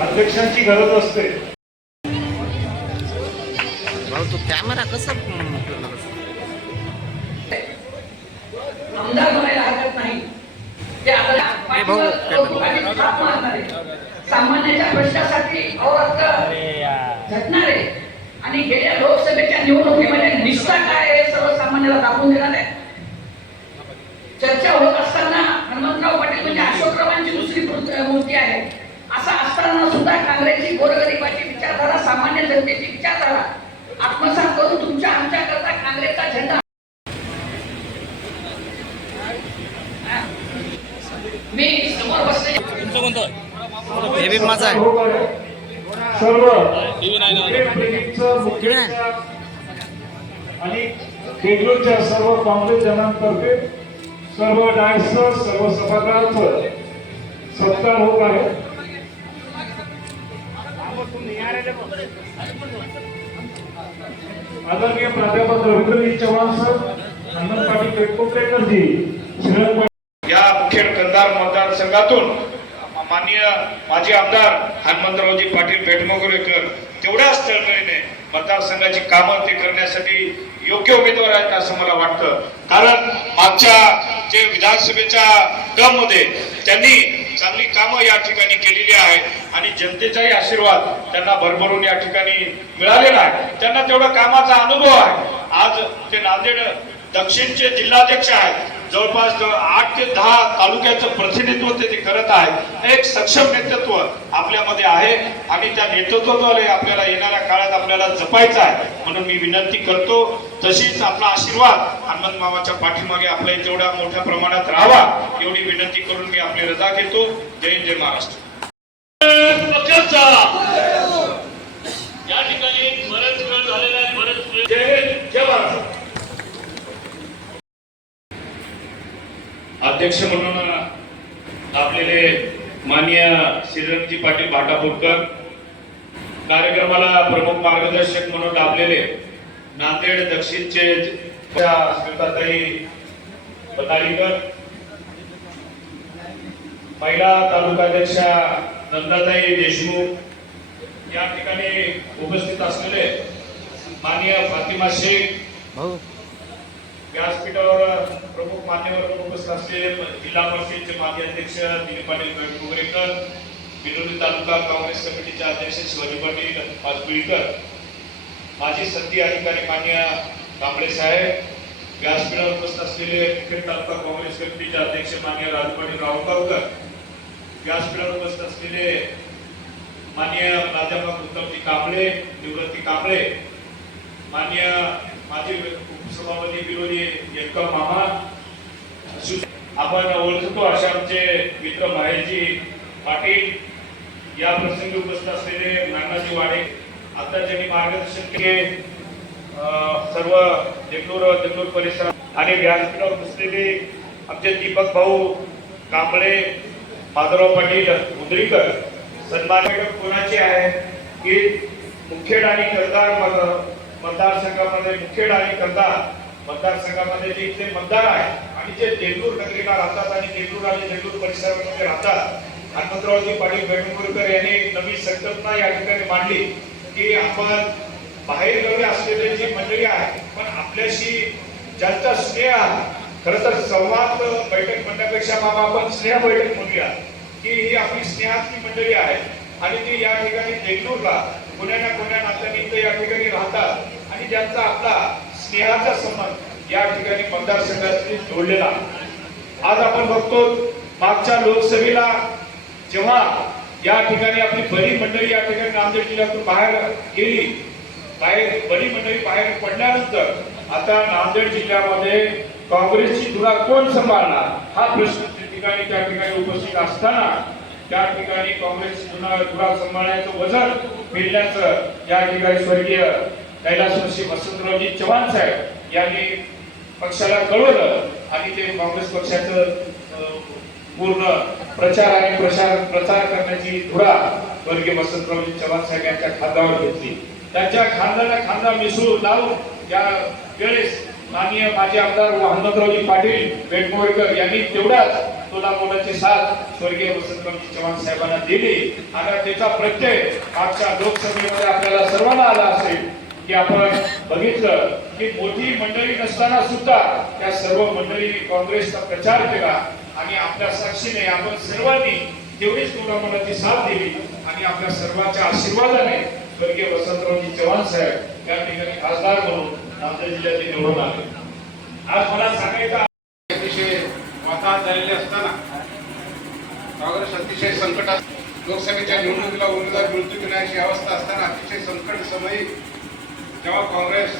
अध्यक्षांची गरज असते. तो कॅमेरा कसा हम्म, फिरला कसा? आमदार बनायला हरकत नाही. ते आता हे भाऊ, पाठीवर थाप मारणारे, सामान्याच्या प्रश्नासाठी अहोरात्र झटणारे आणि गेल्या लोकसभेच्या निवडणुकीमध्ये निष्ठा काय आहे हे सर्वसामान्याला दाखवून देणार आहे. चर्चा होत असताना हनुमंतराव पाटील म्हणजे अशोकरावांची दुसरी मूर्ती आहे. असं असताना सुद्धा काँग्रेसची गोरगरिबाची विचारधारा सामान्य जनतेची विचारधारा आत्मसात करून तुमच्या आमच्या करता काँग्रेसचा झेंडा. मी समोर बसले. सर्व आणि केंद्राच्या सर्व काँग्रेस जनांतर्फे सर्व डायसचं सर्व सभागृहाचं सत्कार होत आहे. आदरणीय प्राध्यापक रवींद्रजी चव्हाण सर हनुमान पाटील पेटकोटेकरजी श्रीरंग या मुख्य कंधार मतदारसंघातून माननीय माजी आमदार हनुमंतरावजी पाटील पेटमोगरेकर तेवढ्याच तळमळीने मतदारसंघाची कामं ते करण्यासाठी योग्य उमेदवार आहेत असं मला वाटतं. कारण मागच्या जे विधानसभेच्या टर्ममध्ये त्यांनी चांगली कामं या ठिकाणी केलेली आहेत आणि जनतेचाही आशीर्वाद त्यांना भरभरून या ठिकाणी मिळालेला आहे. त्यांना तेवढा कामाचा अनुभव आहे. आज ते नांदेड दक्षिणचे जिल्हाध्यक्ष आहेत. जवळपास जवळ आठ ते दहा तालुक्याचं प्रतिनिधित्व ते ते करत आहेत. एक सक्षम नेतृत्व आपल्यामध्ये आहे आणि त्या नेतृत्वाद्वारे आपल्याला येणाऱ्या काळात आपल्याला जपायचं आहे. म्हणून मी विनंती करतो तशीच आपला आशीर्वाद हनुमंत मामाच्या पाठीमागे आपल्या जेवढ्या मोठ्या प्रमाणात राहावा एवढी विनंती करून मी आपली रजा घेतो. जय जय महाराष्ट्र या ठिकाणी बरेच वेळ झालेला आहे बरेच वेळ जय जय महाराष्ट्र. अध्यक्ष म्हणून आपलेले माननीय श्रीरंगजी पाटील भाटापूरकर कार्यक्रमाला प्रमुख मार्गदर्शक म्हणून लाभलेले नांदेड दक्षिणचे स्मिताताई पताळीकर महिला तालुकाध्यक्षा नंदाताई देशमुख या ठिकाणी उपस्थित असलेले माननीय फातिमा शेख व्यासपीठावर प्रमुख मान्यवर उपस्थित असलेले जिल्हा परिषदेचे माजी अध्यक्ष दिलीप पाटील गोगरेकर बिलोली तालुका काँग्रेस कमिटीचे अध्यक्ष शिवाजी पाटील पाचपुळीकर माजी सत्ती अधिकारी मान्य कांबळे साहेब व्यासपीठावर उपस्थित असलेले मुखेड तालुका काँग्रेस कमिटीचे अध्यक्ष मान्य राजू रावकावकर व्यासपीठावर उपस्थित असलेले मान्य प्राध्यापक उत्तमजी कांबळे निवृत्ती कांबळे मान्य माजी उपसभापती विरोधी एकम मामा आपण ओळखतो असे आमचे मित्र महेशजी पाटील या प्रसंगी उपस्थित असलेले नानाजी वाडे आता ज्यांनी मार्गदर्शन केले सर्व देगलूर देगलूर परिसरात आणि व्यासपीठावर बसलेले आमचे दीपक भाऊ कांबळे माधवराव पाटील मुद्रीकर सन्मान कोणाचे आहे? की मुखेड आणि करदार मतदारसंघामध्ये मुखेड आणि करदार मतदारसंघामध्ये जे इथले मतदार आहेत आणि जे देगलूर नगरीला राहतात आणि देगलूर आणि देगलूर परिसरामध्ये राहतात हनुमंतरावजी पाटील बेटमुरकर यांनी नवी संकल्पना या ठिकाणी मांडली. की आपण बाहेर असलेले जी मंडळी आहे पण आपल्याशी ज्यांचा स्नेह आहे. खरं तर संवाद बैठक म्हणण्यापेक्षा बाबा आपण स्नेह बैठक म्हणूया की ही आपली स्नेहातली मंडळी आहे. आणि ती या ठिकाणी देगलूरला कोण्या ना कोण्या नात्यानिमित्त या ठिकाणी राहतात. आणि ज्यांचा आपला स्नेहाचा संबंध या ठिकाणी मतदारसंघाशी जोडलेला आज आपण बघतो मागच्या लोकसभेला जेव्हा या ठिकाणी आपली बरी मंडळी या ठिकाणी नांदेड जिल्ह्यातून बाहेर गेली. बाहेर बरी मंडळी बाहेर पडल्यानंतर आता नांदेड जिल्ह्यामध्ये काँग्रेसची धुरा कोण सांभाळणार? हा प्रश्न त्या ठिकाणी त्या ठिकाणी उपस्थित असताना त्या ठिकाणी काँग्रेसची धुरा धुरा सांभाळण्याचं वजन पेलण्याचं या ठिकाणी स्वर्गीय कैलासवासी वसंतरावजी चव्हाण साहेब यांनी पक्षाला कळवलं आणि ते काँग्रेस पक्षाचं पूर्ण प्रचार आणि प्रसार प्रचार करण्याची धुरा वर्गीय वसंतरावजी चव्हाण साहेब यांच्या खांद्यावर घेतली. त्यांच्या खांद्याला खांदा मिसळून लावून त्या वेळेस माननीय माजी आमदार हनुमंतरावजी पाटील वेटमोरकर यांनी तेवढ्याच तुला मोलाची साथ स्वर्गीय वसंतरावजी चव्हाण साहेबांना दिली. आणि त्याचा प्रत्यय मागच्या लोकसभेमध्ये आपल्याला सर्वांना आला असेल की आपण बघितलं की मोठी मंडळी नसताना सुद्धा त्या सर्व मंडळींनी काँग्रेसचा प्रचार केला. आणि आपल्या साक्षीने आपण सर्वांनी तेवढीच तुला साथ दिली आणि आपल्या सर्वांच्या आशीर्वादाने स्वर्गीय वसंतरावजी चव्हाण साहेब या ठिकाणी खासदार म्हणून नांदेड जिल्ह्याचे निवडून आले. आज मला सांगायचं अतिशय वाताहत झालेले असताना काँग्रेस अतिशय संकटात लोकसभेच्या निवडणुकीला उमेदवार मिळतो की नाही अशी अवस्था असताना अतिशय संकट समयी जेव्हा काँग्रेस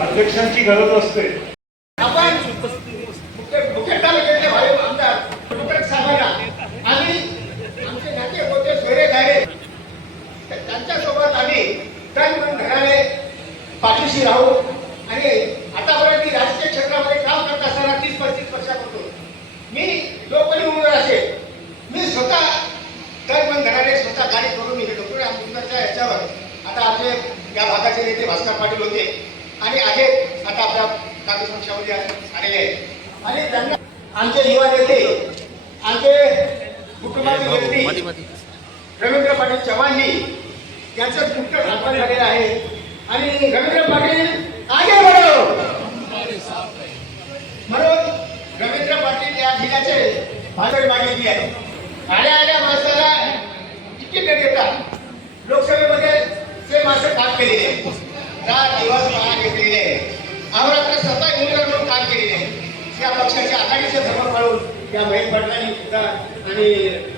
अध्यक्षांची गरज असते. आपण मुख्य मुख्य तालुक्यातले भाई आमदार डॉक्टर साहेबांना आणि आमचे नाते होते सोयरे गाडे त्यांच्यासोबत आम्ही तन मन धनाने पाठीशी राहू आणि आतापर्यंत मी राजकीय क्षेत्रामध्ये काम करत असताना तीस पस्तीस वर्षापासून मी जो कोणी उमेदवार असेल मी स्वतः तन मन धनाने स्वतः गाडी करून मी डॉक्टर आंबेडकरच्या याच्यावर आता आपले या भागाचे नेते भास्कर पाटील होते आणि आहेत आता आपल्या काँग्रेस पक्षामध्ये आलेले आहेत आणि त्यांना आमचे युवा नेते आमचे कुटुंबातील भाऊ मध्ये व्यक्ती मध्ये रवींद्र पाटील चव्हाणजी यांचं मुख्य स्थापन झालेलं आहे आणि रवींद्र पाटील आगे बढो म्हणून रवींद्र पाटील या जिल्ह्याचे भाजप मागितली आहे. आल्या आल्या माणसाला तिकीट न देता. लोकसभेमध्ये ते माणसं काम केलेले. रात दिवस पहाणे घेतलेले. आहे अहोरात्र सतत उमेदवार म्हणून काम केलेले. आहे त्या पक्षाच्या आघाडीचे धर्म पाळून त्या बहीण पाटलांनी सुद्धा आणि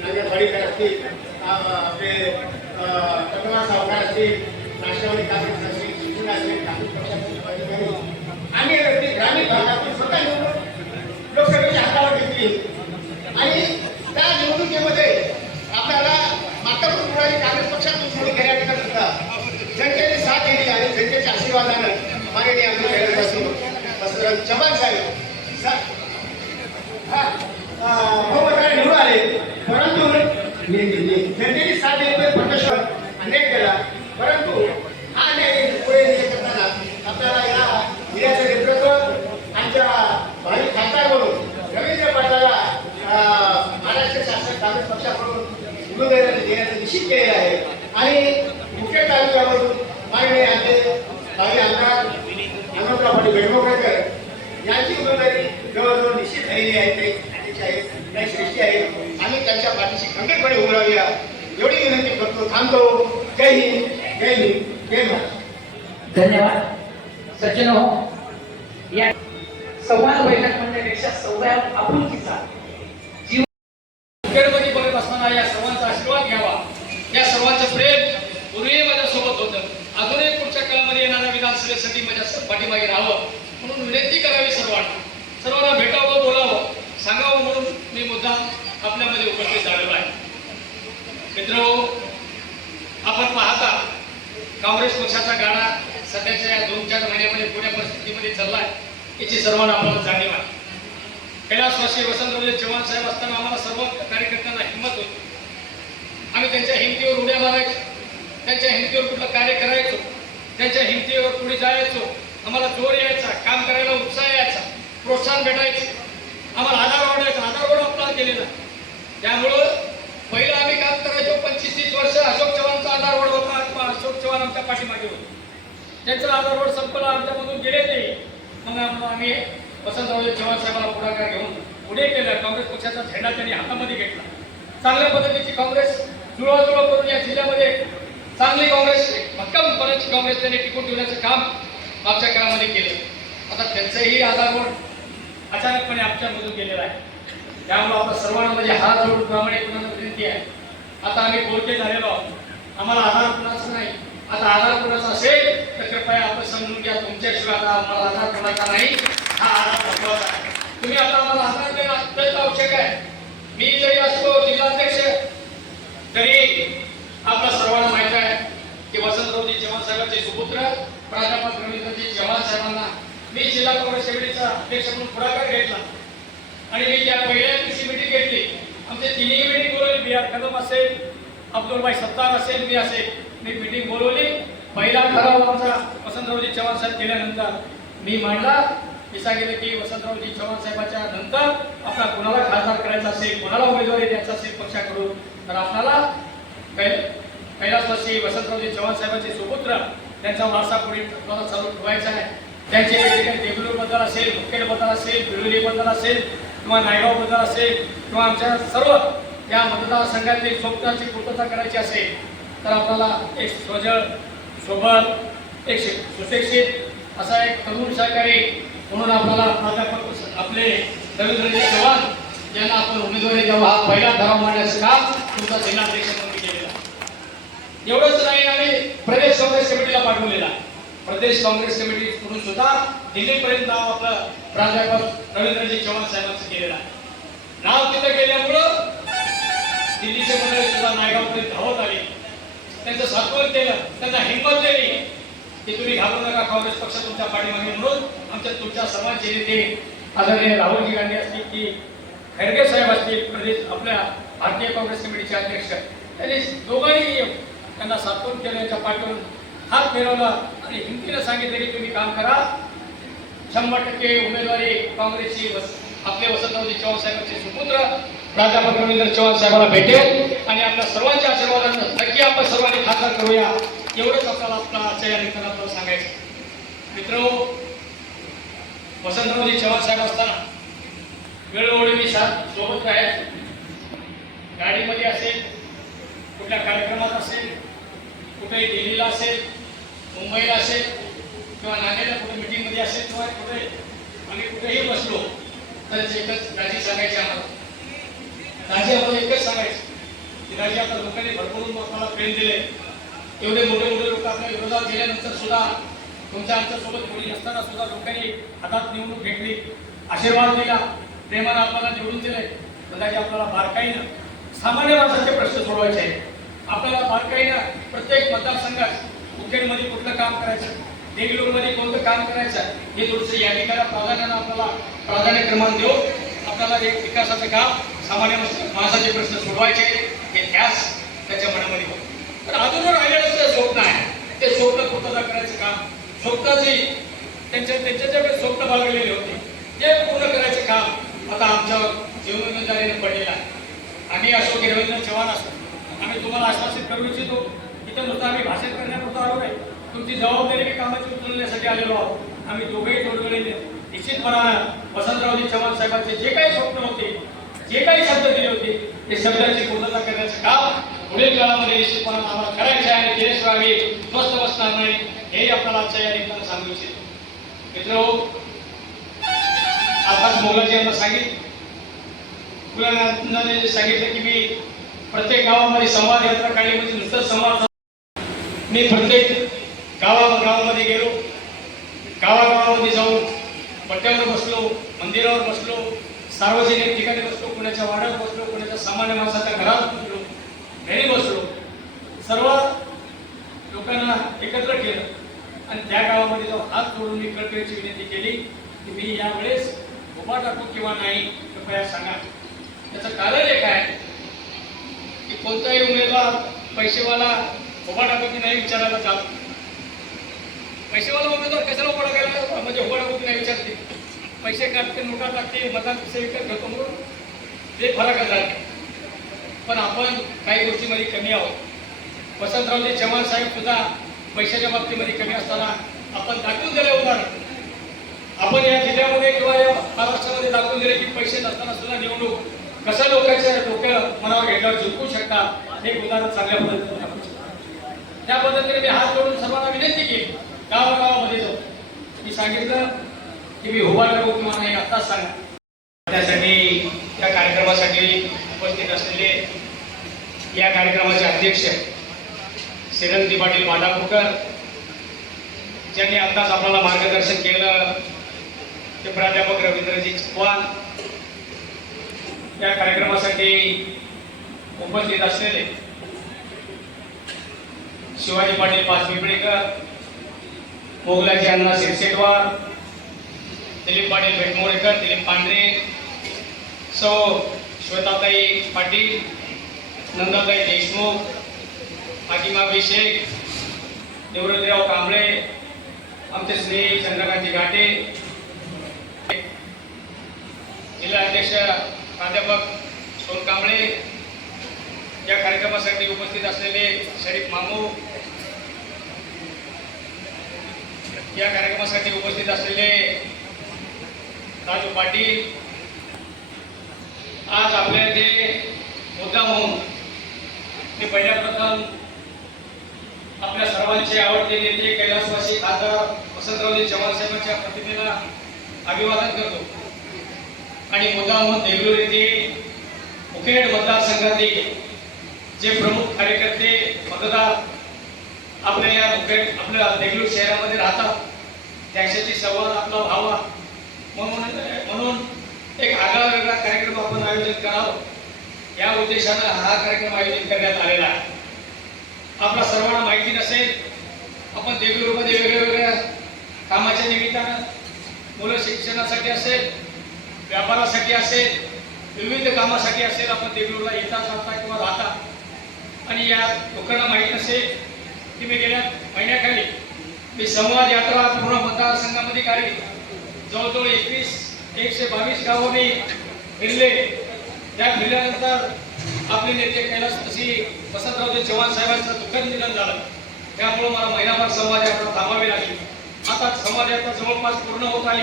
नागेश भाडीकर असतील आपले चंद्रकांत सावकार असतील राष्ट्रवादी काँग्रेस असतील शिवसेना असतील काँग्रेस पक्षाचे आम्ही ग्रामीण भागातून स्वतः लोकसभेच्या हातावर आणि त्या निवडणुकीमध्ये आपल्याला मातृत्व कुटुंबाने काँग्रेस पक्षातून निवडून घेण्याकरता सुद्धा जनतेने साथ दिली आणि जनतेच्या आशीर्वादानं माननीय आमचे शहरापासून वसंतराव चव्हाण साहेब सा- हा, अं, बहुमताने निवडून आले परंतु नि- नि- नि- जनतेने साथ दिली पण परमेश्वर अन्याय केला परंतु हा अन्याय पुढे नेत करताना आपल्याला या जिल्ह्याचं नेतृत्व आमच्या भावी खासदार म्हणून रवींद्र पाटलाला अं, महाराष्ट्र शासन काँग्रेस पक्षाकडून उमेदवारी देण्याचं निश्चित केले आहे. आणि मुख्य तालुक्यामधून माननीय आमचे भावी आमदार हनुमंतराव पाटील बेडमोकरकर यांची उमेदवारी जवळजवळ निश्चित झालेली आहे. ते अध्यक्ष आहे. काही श्रेष्ठी आहेत आम्ही त्यांच्या पाठीशी खंडितपणे उभं राहूया. एवढी विनंती करतो थांबतो. जय हिंद जय हिंद जय महाराज धन्यवाद. सचिन हो या संवाद बैठक म्हणण्यापेक्षा संवाद आपुलकीचा जीव खेळमध्ये बघत असताना या सर्वांचा आशीर्वाद घ्यावा या सर्वांचं प्रेम पूर्वी माझ्यासोबत होतं. अजूनही पुढच्या काळामध्ये येणाऱ्या विधानसभेसाठी माझ्या पाठीमागे राहावं म्हणून विनंती करावी सर्वांना. सर्वांना भेटावं बोलावं सांगावं म्हणून मी मुद्दा आपल्यामध्ये उपस्थित झालेलो आहे. मित्र आपण पाहता काँग्रेस पक्षाचा गाडा सध्याच्या या दोन चार महिन्यामध्ये पुण्या परिस्थितीमध्ये चाललाय याची सर्वांना आम्हाला जाणीव आहे. कैलासवासी वसंतरावजी चव्हाण साहेब असताना आम्हाला सर्व कार्यकर्त्यांना हिंमत होती. आम्ही त्यांच्या हिमतीवर उड्या मारायचो. त्यांच्या हिमतीवर कुठलं कार्य करायचो. त्यांच्या हिमतीवर पुढे जायचो. आम्हाला जोर यायचा काम करायला उत्साह यायचा प्रोत्साहन भेटायचं. आम्हाला आधार वाढायचा आधार वाढ आपला केलेला त्यामुळं पहिलं आम्ही काम करायचो पंचवीस तीस वर्ष अशोक चव्हाणचा आधार वाढ होता किंवा अशोक चव्हाण आमच्या पाठीमागे होते. त्यांचा आधार वाढ संपला आमच्यामधून गेले ते. मग आम्ही वसंतराव चव्हाण साहेबांना पुढाकार घेऊन पुढे केलं. काँग्रेस पक्षाचा झेंडा त्यांनी हातामध्ये घेतला. चांगल्या पद्धतीची काँग्रेस जुळवाजुळव करून या जिल्ह्यामध्ये चांगली काँग्रेस भक्कमपणाची काँग्रेस त्यांनी टिकून ठेवण्याचं काम मागच्या काळामध्ये केलं. आता त्यांचंही आधारवड अचानकपणे आमच्यामधून गेलेला आहे. त्यामुळे आता सर्वांना म्हणजे हात जोडून प्रामाणिकपणानं विनंती आहे? आता आम्ही बोलते झालेलो आहोत. आम्हाला आधार कुणाचा नाही? आता आधार कुणाचा असेल तर कृपया आपण समजून घ्या. तुमच्याशिवाय आता आम्हाला आधार कुणाचा नाही हा आधार महत्त्वाचा आहे. तुम्ही आता आम्हाला आधार देणं अत्यंत आवश्यक आहे. मी जरी असतो जिल्हाध्यक्ष तरी आपल्या सर्वांना माहीत आहे की वसंतरावजी चव्हाण साहेबांचे सुपुत्र प्राध्यापक रवींद्रजी चव्हाण साहेबांना मी जिल्हा काँग्रेस समितीचा अध्यक्ष म्हणून पुढाकार घेतला. आणि मी त्या पहिल्या कृषी मिटिंग घेतली आमचे तिन्ही मिटिंग बोलवली. बी आर कदम असेल अब्दुलभाई सत्तार असेल मी असेल मी मिटिंग बोलवली. पहिला ठराव आमचा वसंतरावजी चव्हाण साहेब केल्यानंतर मी मांडला. मी सांगितलं की वसंतरावजी चव्हाण साहेबांच्या नंतर आपला कोणाला खासदार करायचा असेल कोणाला उमेदवारी द्यायचा असेल पक्षाकडून तर आपल्याला कै कैलासवासी वसंतरावजी चव्हाण साहेबांचे सुपुत्र त्यांचा वारसा पुढे आपल्याला चालू ठेवायचा आहे त्यांचे जे काही देगलूरबद्दल असेल मुखेडबद्दल असेल बिरोलीबद्दल असेल किंवा नायगावबद्दल असेल किंवा आमच्या सर्व या मतदारसंघातील स्वप्नाची पूर्तता करायची असेल तर आपल्याला एक स्वजळ सोबत एक सुशिक्षित असा एक तरुण सहकारी म्हणून आपल्याला प्राध्यापक आपले रवींद्रजी चव्हाण यांना आपण उमेदवारी द्यावा. हा पहिला ठराव मांडण्याचं काम तुमचा जिल्हाध्यक्ष म्हणून केलेला एवढंच नाही आम्ही प्रदेश काँग्रेस कमिटीला पाठवलेला प्रदेश काँग्रेस कमिटी म्हणून सुद्धा दिल्लीपर्यंत नाव आपलं प्राध्यापक रवींद्रजी चव्हाण साहेबांचं केलेलं आहे. नाव तिथं गेल्यामुळं दिल्लीचे मंडळी सुद्धा नायगावपर्यंत धावत आले. त्यांचं सात्वन केलं त्यांना हिंमत दिली. की तुम्ही घाबरू नका. काँग्रेस पक्ष तुमच्या पाठीमागे. म्हणून आमच्या तुमच्या सर्वांचे नेते आदरणीय राहुलजी गांधी असतील की खरगे साहेब असतील प्रदेश आपल्या भारतीय काँग्रेस कमिटीचे अध्यक्ष त्यांनी दोघांनी त्यांना सातवून केलं यांच्या पाठवून हात फिरवला आणि हिमतीनं सांगितलं की तुम्ही काम करा. शंभर टक्के उमेदवारी काँग्रेसची आपले वसंतरावजी चव्हाण साहेबांचे सुपुत्र प्राध्यापक रवींद्र चव्हाण साहेबांना भेटेल. आणि आपल्या सर्वांच्या आशीर्वादानं नक्की आपण सर्वांनी खासदार करूया. एवढंच आपल्याला आपला आजच्या या निमित्तानं सांगायचं. मित्र हो, वसंतरावजी चव्हाण साहेब असताना वेळोवेळी मी साथ सोबत राहायचो गाडीमध्ये असेल कुठल्या कार्यक्रमात असेल कुठेही दिल्लीला असेल मुंबईला असेल किंवा नांदेडला कुठे मिटिंगमध्ये असेल किंवा कुठे आम्ही कुठेही बसलो तर एकच राजी सांगायचे आम्हाला. राजी आम्हाला एकच सांगायचं. की राजी आता लोकांनी भरपूर मला प्रेम दिले एवढे मोठे मोठे लोक आपल्या विरोधात गेल्यानंतर सुद्धा तुमच्या आमच्यासोबत कोणी नसताना सुद्धा लोकांनी हातात निवडणूक घेतली. आशीर्वाद दिला. प्रेमानं आपल्याला निवडून दिले. कदाचित आपल्याला बारकाईनं सामान्य माणसाचे प्रश्न सोडवायचे आहेत. आपल्याला बारकाईनं प्रत्येक मतदारसंघात मुखेडमध्ये कुठलं काम करायचं? देगलूरमध्ये कोणतं काम करायचं? हे थोडंसं या ठिकाणी प्राधान्यानं आपल्याला प्राधान्य क्रमांक देऊ आपल्याला एक विकासाचं काम सामान्य माणसाचे प्रश्न सोडवायचे हे त्यास त्याच्या मनामध्ये होतं. तर अजून राहिलेलं जे स्वप्न आहे. ते स्वप्न पूर्तता करायचं काम? स्वप्नाची त्यांच्या त्यांच्याकडे स्वप्न बाळगलेले होते. ते पूर्ण करायचे काम आता आमच्यावर जीवनदारीने पडलेलं आहे. आम्ही असो की रवींद्र चव्हाण असतो. आम्ही तुम्हाला आश्वासित करू इच्छितो इथं नुसतं आम्ही भाषण करण्यापुरतं आलो नाही. तुमची जबाबदारी मी कामाची उचलण्यासाठी आलेलो आहोत. आम्ही दोघेही निश्चित निश्चितपणानं वसंतरावजी चव्हाण साहेबांचे जे काही स्वप्न होते जे काही शब्द दिले होते ते शब्दाची पूर्तता करण्याचं काम पुढील काळामध्ये निश्चितपणानं आम्हाला करायचे आहे. आणि केल्याशिवाय आम्ही स्वस्थ बसणार नाही. हे आपल्याला आजच्या या निमित्तानं सांगू इच्छितो मित्र आताच मोगलाजी यांना सांगितलं मुलांना सांगितलं की मी प्रत्येक गावामध्ये संवाद यात्रा काढली म्हणजे नुसतं संवाद मी प्रत्येक गावा गावामध्ये गेलो. गावागावामध्ये जाऊन पट्ट्यावर बसलो मंदिरावर बसलो सार्वजनिक ठिकाणी बसलो कुणाच्या वाड्यात बसलो कुणाच्या सामान्य माणसाच्या घरात बसलो घरी बसलो. सर्व लोकांना एकत्र केलं. आणि त्या गावामध्ये जो हात जोडून मी कळकळीची विनंती केली की मी यावेळेस उभा टाकू किंवा नाही कृपया सांगा. त्याचं कारण एक आहे की कोणताही उमेदवार पैसेवाला उभा टाकू की नाही विचारायला जात पैसेवाला उमेदवार कशाला उभा टाकायला म्हणजे उभा टाकू की नाही विचारते? पैसे काढते नोटा टाकते मतदान विकत घेतो म्हणून. ते फरकच राहते पण आपण काही गोष्टीमध्ये कमी आहोत. वसंतरावजी चव्हाण साहेब सुद्धा पैशाच्या बाबतीमध्ये कमी असताना आपण दाखवून दिले उदाहरण. आपण या जिल्ह्यामध्ये किंवा या महाराष्ट्रामध्ये दाखवून दिले की पैसे नसताना सुद्धा निवडणूक कसं लोकांच्या डोक्याला मनावर घेतल्यावर जिंकू शकतात हे उदाहरण चांगल्या पद्धतीने दाखवू शकतात त्या पद्धतीने मी हात जोडून सर्वांना विनंती केली. गावागावामध्ये जाऊ मी सांगितलं की मी उभा राहू किंवा नाही आत्ताच सांगा. त्यासाठी त्या कार्यक्रमासाठी उपस्थित असलेले या कार्यक्रमाचे अध्यक्ष श्रीरंगी पाटील माडापूरकर ज्यांनी आत्ताच आपल्याला मार्गदर्शन केलं ते प्राध्यापक रवींद्रजी चव्हाण या कार्यक्रमासाठी उपस्थित असलेले शिवाजी पाटील पाचपिंपळेकर मोगलाजी अण्णा शिरसेटवार दिलीप पाटील भेटमोळेकर दिलीप पांढरे सौ श्वेताताई पाटील नंदाताई देशमुख हाकिमाबी शेख निवृत्तीराव कांबळे आमचे स्नेही चंद्रकांतजी घाटे जिल्हा अध्यक्ष प्राध्यापक सोन कांबळे या कार्यक्रमासाठी उपस्थित असलेले शरीफ मामू या कार्यक्रमासाठी उपस्थित असलेले राजू पाटील आज आपल्या जे मुद्दा म्हणून ते पहिल्या प्रथम आपल्या सर्वांचे आवडते नेते कैलासवासी खासदार वसंतरावजी चव्हाण साहेबांच्या प्रतिमेला अभिवादन करतो. आणि मुद्दा म्हणून देगलूर येथे मुखेड मतदारसंघातील जे प्रमुख कार्यकर्ते मतदार आपल्या या मुखेड आपल्या देगलूर शहरामध्ये राहतात. त्यांच्याशी संवाद आपला व्हावा. म्हणून म्हणून एक आगळा वेगळा कार्यक्रम आपण करावं. या उद्देशानं हा कार्यक्रम आयोजित करण्यात आलेला आहे. सर्वांना माहिती नसेल आपण देगलूरमध्ये वेगळ्या वेगळ्या कामाच्या निमित्तानं मुलं शिक्षणासाठी असेल व्यापारासाठी असेल विविध कामासाठी असेल आपण देगलूरला येता जाता किंवा राहता. आणि या लोकांना माहीत नसेल की मी गेल्या महिन्याखाली मी संवाद यात्रा पूर्ण मतदारसंघामध्ये काढली. जवळजवळ एकवीस एकशे बावीस गावांनी फिरले. त्या फिरल्यानंतर आपले नेते कैलासवासी वसंतरावजी चव्हाण साहेबांचं दुःखद निधन झालं. त्यामुळं मला महिनाभर समाजयात्रा थांबावी लागली. आता समाजयात्रा जवळपास पूर्ण होत आली.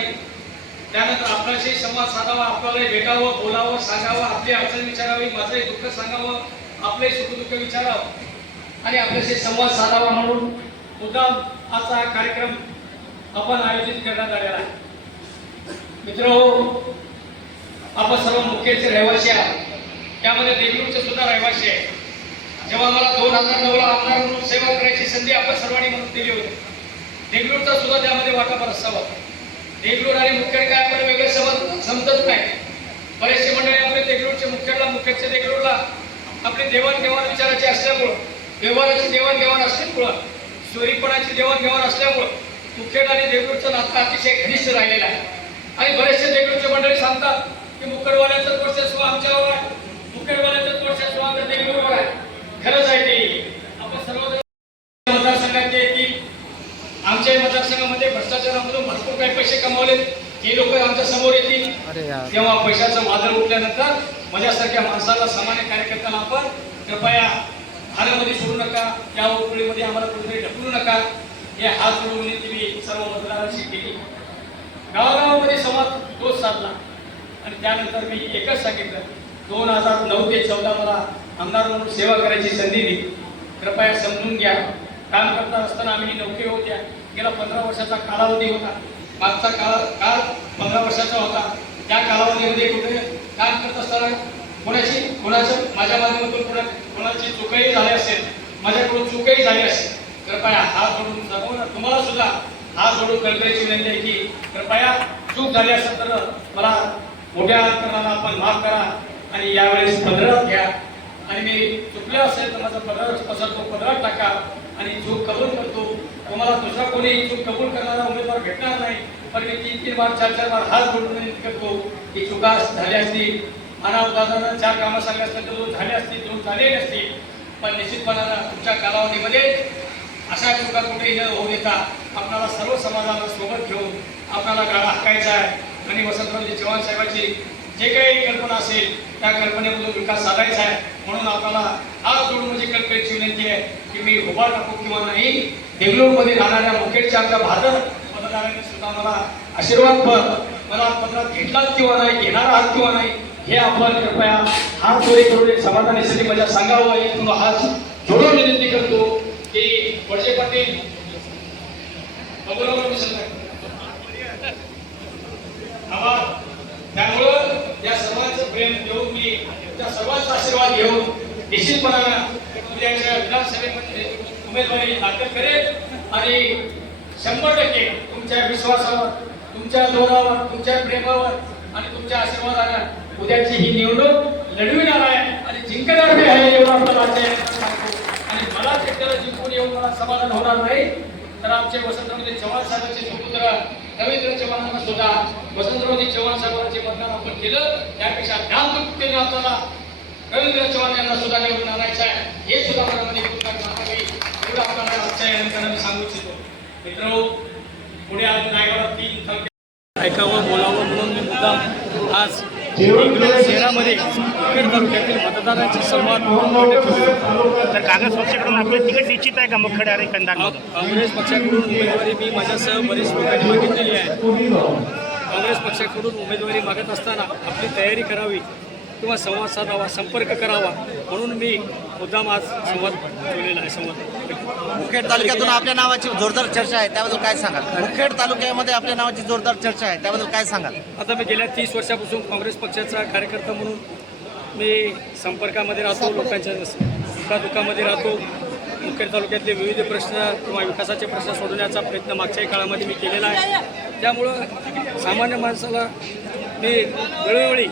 त्यानंतर आपल्याशी संवाद साधावा आपल्याला भेटावं बोलावं सांगावं आपली अडचण विचारावी माझंही दुःख सांगावं आपले सुखदुःख विचारावं. आणि आपल्याशी संवाद साधावा म्हणून मुद्दाम आजचा कार्यक्रम आपण आयोजित करण्यात आलेला आहे. मित्र आपण सर्व मुख्यचे रहिवासी आहात. त्यामध्ये देगलूरचे सुद्धा रहिवासी आहे जेव्हा मला दोन हजार नऊला आमदार म्हणून सेवा करायची संधी आपण सर्वांनी म्हणून दिली होती. देगलूरचा सुद्धा त्यामध्ये वाटापर असावा देगलूर आणि मुखेड काय आपण वेगळे समज समजत नाही. बरेचसे मंडळी आपले देगलूरचे मुखेडला मुखेडचे देगलूरला आपली देवाणघेवाण विचाराची असल्यामुळं व्यवहाराची देवाणघेवाण असल्यामुळं चोरीपणाची देवाणघेवाण असल्यामुळं मुखेड आणि देगलूरचं नातं अतिशय घनिष्ठ राहिलेलं आहे. आणि बरेचसे देगलूरचे मंडळी सांगतात की मुखेडवाल्याचं वर्चस्व आमच्यावर आहे. मुखेडवाल्याचं वर्चस्व आमच्या देगलूरवर आहे. खरंच आहे ते. आपण सर्वजण मतदारसंघाचे येतील आमच्या मतदारसंघामध्ये भ्रष्टाचारामधून भरपूर काही पैसे कमावले. हे लोक आमच्यासमोर येतील तेव्हा पैशाचं वादळ उठल्यानंतर माझ्यासारख्या माणसाला सामान्य कार्यकर्त्याला आपण कृपया हारामध्ये सोडू नका या उकळीमध्ये आम्हाला कुठेतरी ढकलू नका. हे हात जोडून सर्व मतदारांशी केली. गावागावामध्ये संवाद तोच साधला. आणि त्यानंतर मी एकच सांगितलं दोन हजार नऊ ते चौदा मला आमदार म्हणून सेवा करायची संधी दिली. कृपया समजून घ्या. काम करता असताना आम्ही नोकरी होत्या. गेला पंधरा वर्षाचा कालावधी होता. मागचा काळ काळ पंधरा वर्षाचा होता. त्या कालावधीमध्ये कुठे काम करत असताना कोणाची कोणाचं माझ्या माध्यमातून कोणा कोणाची चुकही झाली असेल माझ्याकडून चुकही झाली असेल कृपया हात जोडून सर्व तुम्हाला सुद्धा हात जोडून कल्पनेची विनंती आहे की कृपया चूक झाली असेल तर मला मोठ्या अंतराला आपण माफ करा आणि यावेळेस पदरात घ्या. आणि मी चुकलं असेल तर माझा पदर पसरतो पदरात टाका. आणि चूक कबूल करतो. तुम्हाला दुसरा कोणी चूक कबूल करणारा उमेदवार भेटणार नाही. पण मी तीन तीन बार चार चार बार हात बोलून विनंती करतो की चुका झाल्या असतील. अनावधानानं चार कामं सांगल्या असतील तर दोन झाले असतील दोन झाले असतील पण निश्चितपणानं तुमच्या कालावधीमध्ये अशा चुका कुठेही न होऊ देता आपल्याला सर्व समाजाला सोबत घेऊन आपल्याला गाडा हाकायचा आहे. आणि वसंतरावजी चव्हाण साहेबांची जे काही कल्पना असेल त्या कल्पनेमधून विकास साधायचा आहे. म्हणून आपल्याला आज जोडून म्हणजे कल्पनेची विनंती आहे की मी उभा टाकू किंवा नाही देगलूरमध्ये राहणाऱ्या मुकेशच्या आमच्या भाजप मतदारांनी सुद्धा मला आशीर्वाद पण मला पत्रात घेतलाच किंवा नाही घेणार आहात किंवा नाही हे आपण कृपया हात जोडी करून एक समाधानासाठी माझ्या सांगावं. एक म्हणून हात जोडून विनंती करतो की वळसे पाटील अबोलावर आभार. त्यामुळं या सर्वांचं प्रेम घेऊन मी त्या सर्वांचा आशीर्वाद घेऊन निश्चितपणानं उद्याच्या विधानसभेमध्ये उमेदवारी दाखल करेल आणि शंभर टक्के तुमच्या विश्वासावर तुमच्या जोरावर तुमच्या प्रेमावर आणि तुमच्या आशीर्वादानं उद्याची ही निवडणूक लढविणार आहे आणि जिंकणार बी आहे एवढं आपल्याला आणि मला त्याला जिंकून येऊन मला समाधान होणार नाही तर आमचे वसंतरावजी चव्हाण साहेबांचे सुपुत्र रवींद्र चव्हाणांना सुद्धा वसंतरावजी चव्हाण साहेबांचे मतदान आपण केलं. त्यापेक्षा ध्यान आपल्याला. रवींद्र चव्हाण यांना सुद्धा निवडून आणायचं आहे. हे सुद्धा मनामध्ये एवढं आपल्याला आजच्या या सांगू इच्छितो. मित्र पुढे आज नायगावात तीन ऐकावं बोलावं म्हणून मी मुद्दाम आज शहरामध्ये मुखेड तालुक्यातील मतदारांची संवाद तर काँग्रेस पक्षाकडून आपलं तिकीट निश्चित आहे का मुखेड आणि काँग्रेस पक्षाकडून उमेदवारी मी माझ्यासह बरीच लोकांनी मागितलेली आहे. काँग्रेस पक्षाकडून उमेदवारी मागत असताना आपली तयारी करावी. किंवा संवाद साधावा संपर्क करावा म्हणून मी मुद्दाम आज संवाद ठेवलेला आहे संवाद. मुखेड तालुक्यातून आपल्या नावाची जोरदार चर्चा आहे त्याबद्दल काय सांगाल? मुखेड तालुक्यामध्ये आपल्या नावाची जोरदार चर्चा आहे त्याबद्दल काय सांगाल? आता मी गेल्या तीस वर्षापासून काँग्रेस पक्षाचा कार्यकर्ता म्हणून मी संपर्कामध्ये राहतो लोकांच्या दुःखादुःखामध्ये राहतो. मुखेड तालुक्यातले विविध प्रश्न किंवा विकासाचे प्रश्न सोडवण्याचा प्रयत्न मागच्याही काळामध्ये मी केलेला आहे. त्यामुळं सामान्य माणसाला मी वेळोवेळी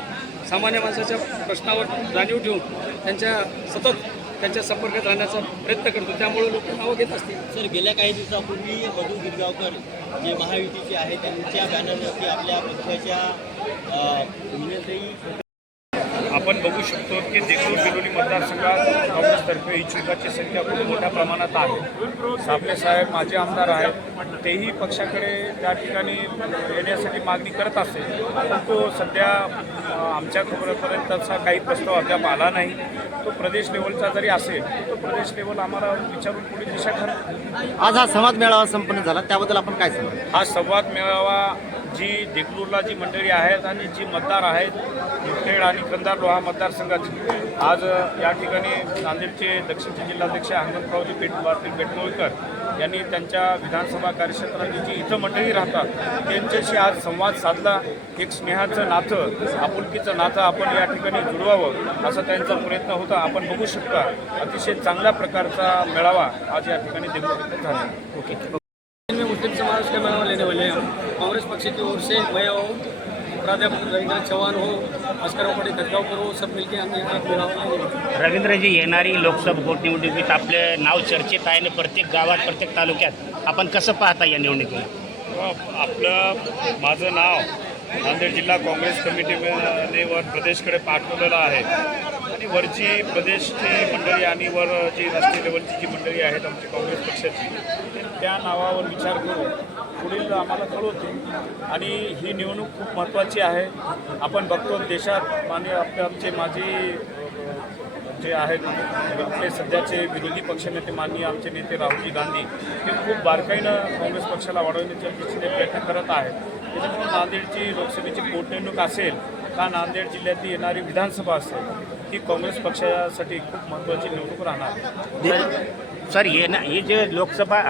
सामान्य माणसाच्या प्रश्नावर जाणीव ठेवून त्यांच्या सतत त्यांच्या संपर्कात राहण्याचा प्रयत्न करतो. त्यामुळे लोक नावं घेत असतील. सर गेल्या काही दिवसापूर्वी मधु गिरगावकर जे महायुतीचे आहे त्यांच्या बॅनरवरती आपल्या पक्षाच्या आपण बघू शकतो की देगलूर बिलोली मतदारसंघात काँग्रेसतर्फे इच्छुकाची संख्या खूप मोठ्या प्रमाणात आहे. साबळे साहेब माजी आमदार आहेत. तेही पक्षाकडे त्या ठिकाणी येण्यासाठी मागणी करत असते परंतु सध्या आमच्या खबरेपर्यंत तसा काही प्रस्ताव अद्याप आला नाही. तो प्रदेश लेवलचा जरी असेल तो प्रदेश लेवल आम्हाला विचारून पुढील दिशा ठरेल आज हा संवाद मेळावा संपन्न झाला. त्याबद्दल आपण काय सांगाल हा संवाद मेळावा जी देगलूरला जी मंडळी आहेत आणि जी मतदार आहेत मुखेड आणि कंदार लोहा मतदारसंघाची आज या ठिकाणी नांदेडचे दक्षिणचे जिल्हाध्यक्ष हनुमंतरावजी पेट पाटील पेटमोळकर यांनी त्यांच्या विधानसभा कार्यक्षेत्राची जी इथं मंडळी राहतात त्यांच्याशी आज संवाद साधला. एक स्नेहाचं नातं आपुलकीचं नातं आपण या ठिकाणी जुळवावं असा त्यांचा प्रयत्न होता. आपण बघू शकता अतिशय चांगल्या प्रकारचा मेळावा आज या ठिकाणी देगलूर इथं झाला. ओके. मुस्लिम समाज का मेळावा लेने वाले हैं हम कांग्रेस पक्ष की ओर से मैं हो प्राध्यापक रविंद्र चौहान हो भास्कर पटेल खतगावकर हो सब मिलकर हम यहाँ एक मेळावा लेंगे रवींद्रजी येणारी लोकसभा पोटनिवडणुकीत आपले नाव चर्चेत आहे आणि प्रत्येक गावात प्रत्येक तालुक्यात आपण कसं पाहता या निवडणुकीला? आपलं माझं नाव नांदेड जिल्हा काँग्रेस कमिटीने वर प्रदेशकडे पाठवलेलं आहे. आणि वरची प्रदेशची मंडळी आणि वर जी राष्ट्रीय लेवलची जी मंडळी आहेत आमची काँग्रेस पक्षाची त्या नावावर विचार करून पुढील आम्हाला कळवतील. आणि ही निवडणूक खूप महत्त्वाची आहे. आपण बघतो देशात मान्य आपले आमचे माजी जे आहेत आपले सध्याचे विरोधी पक्षनेते माननीय आमचे नेते राहुलजी गांधी हे खूप बारकाईनं काँग्रेस पक्षाला वाढवण्याच्या दृष्टीने प्रयत्न करत आहेत. त्याच्यामुळे नांदेडची लोकसभेची पोटनिवडणूक असेल का नांदेड जिल्ह्यातली येणारी विधानसभा असेल ही काँग्रेस पक्षासाठी खूप महत्त्वाची निवडणूक राहणार. सर ये ना ये जे लोकसभा